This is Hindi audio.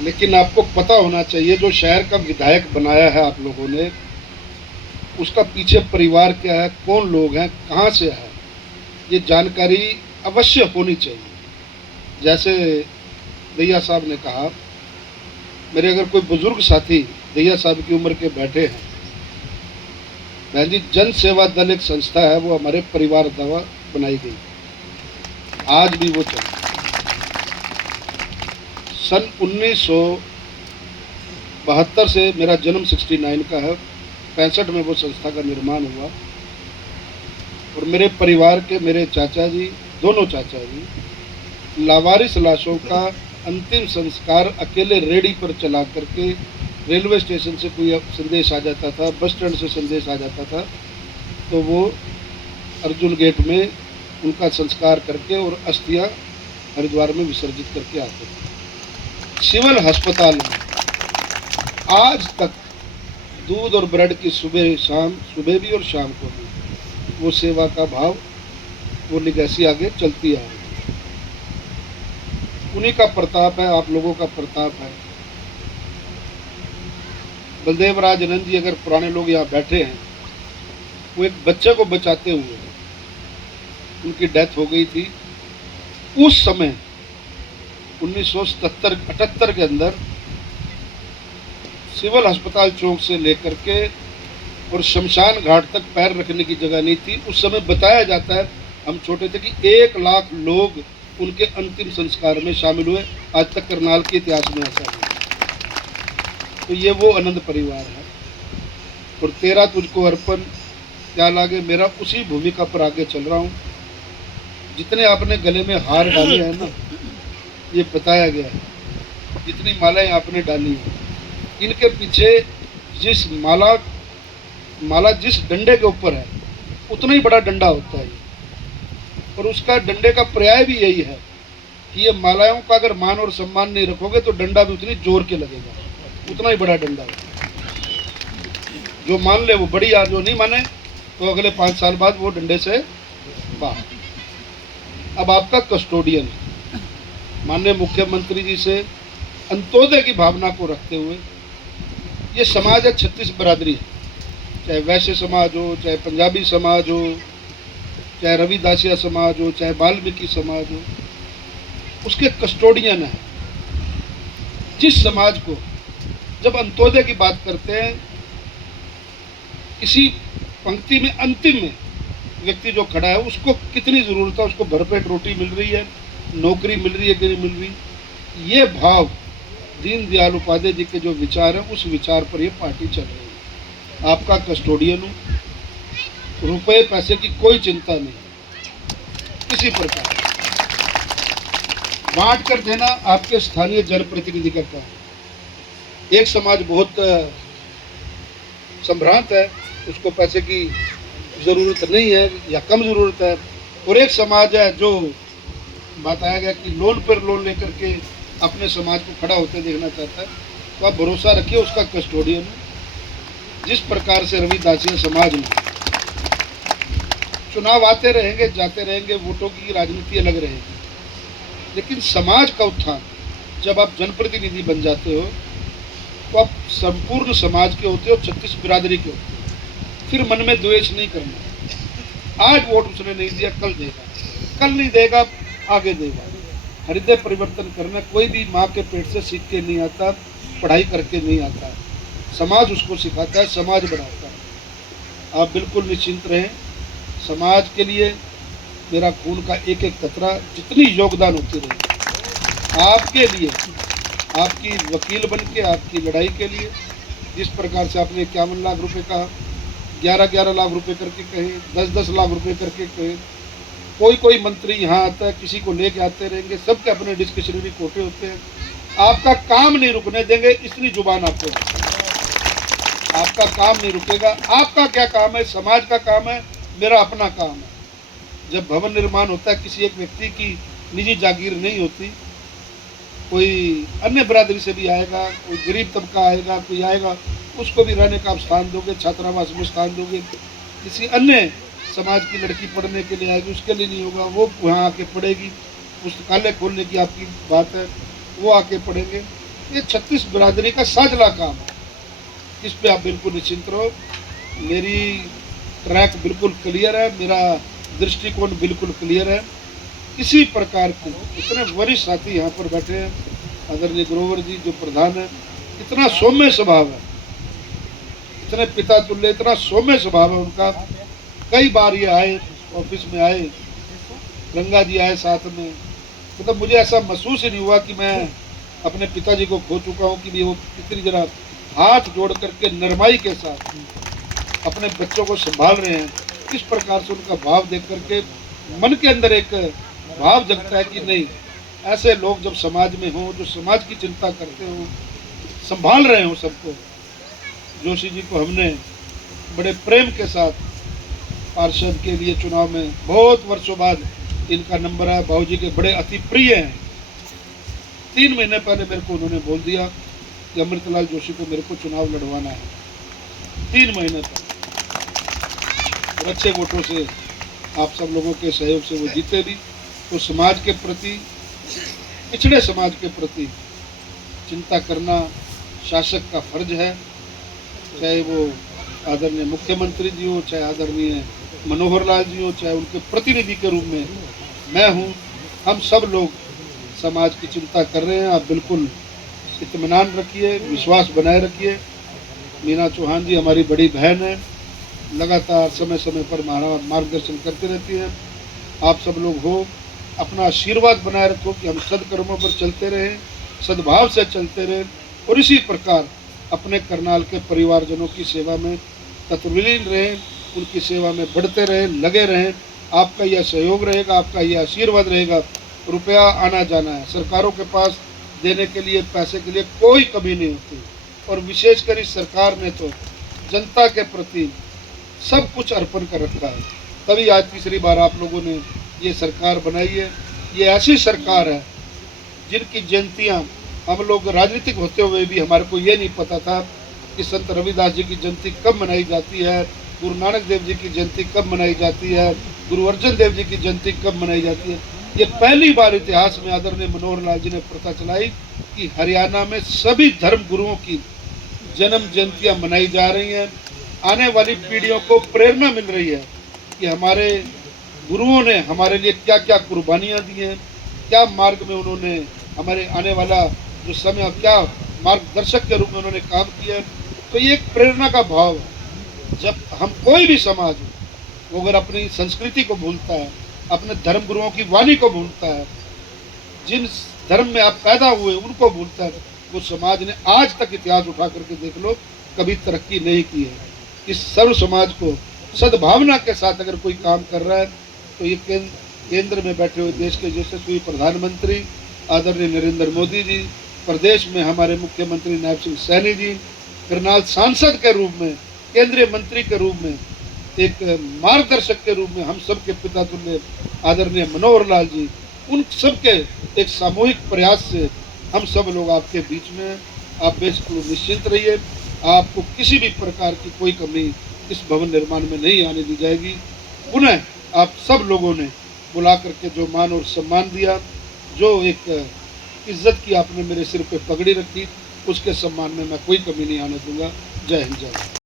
लेकिन आपको पता होना चाहिए जो शहर का विधायक बनाया है आप लोगों ने, उसका पीछे परिवार क्या है, कौन लोग हैं, कहाँ से है, ये जानकारी अवश्य होनी चाहिए। जैसे दैया साहब ने कहा, मेरे अगर कोई बुजुर्ग साथी दैया साहब की उम्र के बैठे हैं, बहन जी, जन सेवा दल एक संस्था है, वो हमारे परिवार द्वारा बनाई गई, आज भी वो चलती है। सन 1972 से, मेरा जन्म 69 का है, 65 में वो संस्था का निर्माण हुआ। और मेरे परिवार के मेरे चाचा जी, दोनों चाचा जी, लावारिस लाशों का अंतिम संस्कार अकेले रेडी पर चला करके, रेलवे स्टेशन से कोई संदेश आ जाता था, बस स्टैंड से संदेश आ जाता था, तो वो अर्जुन गेट में उनका संस्कार करके और अस्थियाँ हरिद्वार में विसर्जित करके आते थे। सिविल अस्पताल में आज तक दूध और ब्रेड की सुबह शाम, सुबह भी और शाम को भी, वो सेवा का भाव, वो लिगेसी आगे चलती आ रही है। उन्हीं का प्रताप है, आप लोगों का प्रताप है। बलदेव राज आनंद जी, अगर पुराने लोग यहाँ बैठे हैं, वो एक बच्चे को बचाते हुए, उनकी डेथ हो गई थी उस समय 1977-78 के अंदर। सिविल अस्पताल चौक से लेकर के और शमशान घाट तक पैर रखने की जगह नहीं थी। उस समय बताया जाता है, हम छोटे थे, कि 1 लाख लोग उनके अंतिम संस्कार में शामिल हुए। आज तक करनाल के इतिहास में ऐसा है। तो ये वो आनंद परिवार है। और तेरा तुझको अर्पण क्या लागे, मेरा उसी भूमिका पर आगे चल रहा हूँ। जितने आपने गले में हार डाले हैं ना, ये बताया गया है, जितनी मालाएं आपने डाली हैं, इनके पीछे जिस माला जिस डंडे के ऊपर है, उतना ही बड़ा डंडा होता है। और उसका डंडे का पर्याय भी यही है कि ये मालाओं का अगर मान और सम्मान नहीं रखोगे तो डंडा भी उतनी जोर के लगेगा, उतना ही बड़ा डंडा होता है। जो मान ले वो बढ़िया, जो नहीं माने तो अगले 5 साल बाद वो डंडे से बाहर। अब आपका कस्टोडियन, माननीय मुख्यमंत्री जी से अंत्योदय की भावना को रखते हुए, ये समाज है 36 बिरादरी है, चाहे वैश्य समाज हो, चाहे पंजाबी समाज हो, चाहे रविदासिया समाज हो, चाहे वाल्मीकि समाज हो, उसके कस्टोडियन है। जिस समाज को जब अंत्योदय की बात करते हैं, किसी पंक्ति में अंतिम में व्यक्ति जो खड़ा है, उसको कितनी ज़रूरत है, उसको भरपेट रोटी मिल रही है, नौकरी मिल रही है कि नहीं मिल रही, ये भाव दीनदयाल उपाध्याय जी के जो विचार हैं, उस विचार पर ये पार्टी चल रही है। आपका कस्टोडियन हूँ, रुपए पैसे की कोई चिंता नहीं, किसी प्रकार बांट कर देना आपके स्थानीय जनप्रतिनिधि का काम है। एक समाज बहुत संभ्रांत है, उसको पैसे की ज़रूरत नहीं है या कम ज़रूरत है, और एक समाज है जो बताया गया कि लोन पर लोन लेकर के अपने समाज को खड़ा होते देखना चाहता है। तो आप भरोसा रखिए, उसका कस्टोडियन है। जिस प्रकार से रविदासिया समाज में चुनाव आते रहेंगे, जाते रहेंगे, वोटों की राजनीति अलग रहेगी, लेकिन समाज का उत्थान, जब आप जनप्रतिनिधि बन जाते हो तो आप संपूर्ण समाज के होते हो, 36 बिरादरी के होते हो। फिर मन में द्वेष नहीं करना। आज वोट उसने नहीं दिया, कल देगा, कल नहीं देगा, आगे देगा। हृदय परिवर्तन करना, कोई भी माँ के पेट से सीख के नहीं आता, पढ़ाई करके नहीं आता, समाज उसको सिखाता है, समाज बढ़ाता है। आप बिल्कुल निश्चिंत रहें, समाज के लिए मेरा खून का एक एक कतरा जितनी योगदान होती रहे, आपके लिए, आपकी वकील बन के, आपकी लड़ाई के लिए। जिस प्रकार से आपने 51 लाख रुपए कहा, 11-11 लाख रुपए करके कहे, 10-10 लाख रुपए करके कहे, कोई मंत्री यहाँ आता है, किसी को लेके आते रहेंगे, सबके अपने डिस्कशनरी कोटे होते हैं। आपका काम नहीं रुकने देंगे, इतनी जुबान आपको, आपका काम नहीं रुकेगा। आपका क्या काम है, समाज का काम है, मेरा अपना काम है। जब भवन निर्माण होता है, किसी एक व्यक्ति की निजी जागीर नहीं होती, कोई अन्य बिरादरी से भी आएगा, कोई गरीब तबका आएगा, कोई आएगा, उसको भी रहने का आप स्थान दोगे, छात्रावास में स्थान दोगे। किसी अन्य समाज की लड़की पढ़ने के लिए आएगी, उसके लिए नहीं होगा, वो वहाँ आके पढ़ेगी। पुस्तकालय खोलने की आपकी बात है, वो आके पढ़ेंगे। ये 36 बिरादरी का साझला काम है। इस पे आप बिल्कुल निश्चिंत रहो। मेरी ट्रैक बिल्कुल क्लियर है, मेरा दृष्टिकोण बिल्कुल क्लियर है। किसी प्रकार की, इतने वरिष्ठ साथी यहाँ पर बैठे हैं, आदरणीय ग्रोवर जी जो प्रधान है, इतना सौम्य स्वभाव है, इतने पिता तुल्य, इतना सौम्य स्वभाव है उनका। कई बार ये आए, ऑफिस में आए, गंगा जी आए साथ में, मतलब मुझे ऐसा महसूस ही नहीं हुआ कि मैं अपने पिताजी को खो चुका हूँ। कि वो कितनी जरा हाथ जोड़ करके नरमाई के साथ अपने बच्चों को संभाल रहे हैं। किस प्रकार से उनका भाव देख करके मन के अंदर एक भाव जगता है कि नहीं, ऐसे लोग जब समाज में हों, जो समाज की चिंता करते हों, संभाल रहे हों सबको। जोशी जी को हमने बड़े प्रेम के साथ पार्षद के लिए चुनाव में, बहुत वर्षों बाद इनका नंबर आया, बाबूजी के बड़े अति प्रिय हैं। 3 महीने पहले मेरे को उन्होंने बोल दिया कि अमृतलाल जोशी को मेरे को चुनाव लड़वाना है। 3 महीने तक और अच्छे वोटों से आप सब लोगों के सहयोग से वो जीते भी। तो समाज के प्रति, पिछड़े समाज के प्रति चिंता करना शासक का फर्ज है, चाहे वो आदरणीय मुख्यमंत्री जी हो, चाहे आदरणीय मनोहर लाल जी हो, चाहे उनके प्रतिनिधि के रूप में मैं हूँ। हम सब लोग समाज की चिंता कर रहे हैं। आप बिल्कुल इत्मीनान रखिए, विश्वास बनाए रखिए। मीना चौहान जी हमारी बड़ी बहन है, लगातार समय समय पर हमारा मार्गदर्शन करते रहती हैं। आप सब लोग हो, अपना आशीर्वाद बनाए रखो कि हम सदकर्मों पर चलते रहें, सद्भाव से चलते रहें और इसी प्रकार अपने करनाल के परिवारजनों की सेवा में तत्विलीन रहें, उनकी सेवा में बढ़ते रहें, लगे रहें। आपका यह सहयोग रहेगा, आपका यह आशीर्वाद रहेगा। रुपया आना जाना है, सरकारों के पास देने के लिए, पैसे के लिए कोई कमी नहीं होती। और विशेषकर इस सरकार ने तो जनता के प्रति सब कुछ अर्पण कर रखा है। तभी आज तीसरी बार आप लोगों ने ये सरकार बनाई है। ये ऐसी सरकार है जिनकी जयंतियाँ, हम लोग राजनीतिक होते हुए भी हमारे को ये नहीं पता था कि संत रविदास जी की जयंती कब मनाई जाती है, गुरु नानक देव जी की जयंती कब मनाई जाती है, गुरु अर्जन देव जी की जयंती कब मनाई जाती है। ये पहली बार इतिहास में आदरणीय मनोहर लाल जी ने प्रथा चलाई कि हरियाणा में सभी धर्म गुरुओं की जन्म जयंतियाँ मनाई जा रही हैं। आने वाली पीढ़ियों को प्रेरणा मिल रही है कि हमारे गुरुओं ने हमारे लिए क्या क्या कुर्बानियाँ दी हैं, क्या मार्ग में उन्होंने हमारे आने वाला जो समय, क्या मार्गदर्शक के रूप में उन्होंने काम किया। तो ये एक प्रेरणा का भाव है। जब हम कोई भी समाज हो, वो अगर अपनी संस्कृति को भूलता है, अपने धर्म गुरुओं की वाणी को भूलता है, जिन धर्म में आप पैदा हुए उनको भूलता है, वो समाज ने आज तक इतिहास उठा करके देख लो कभी तरक्की नहीं की है। इस सर्व समाज को सद्भावना के साथ अगर कोई काम कर रहा है तो ये केंद्र में बैठे हुए देश के यशस्वी प्रधानमंत्री आदरणीय नरेंद्र मोदी जी, प्रदेश में हमारे मुख्यमंत्री नायब सिंह सैनी जी, करनाल सांसद के रूप में, केंद्रीय मंत्री के रूप में, एक मार्गदर्शक के रूप में हम सबके पिता तुल्य आदरणीय मनोहर लाल जी, उन सबके एक सामूहिक प्रयास से हम सब लोग आपके बीच में हैं। आप बिल्कुल निश्चिंत रहिए, आपको किसी भी प्रकार की कोई कमी इस भवन निर्माण में नहीं आने दी जाएगी। पुनः आप सब लोगों ने बुला करके जो मान और सम्मान दिया, जो एक इज्जत की आपने मेरे सिर पे पगड़ी रखी, उसके सम्मान में मैं कोई कमी नहीं आने दूंगा। जय हिंद, जय भारत।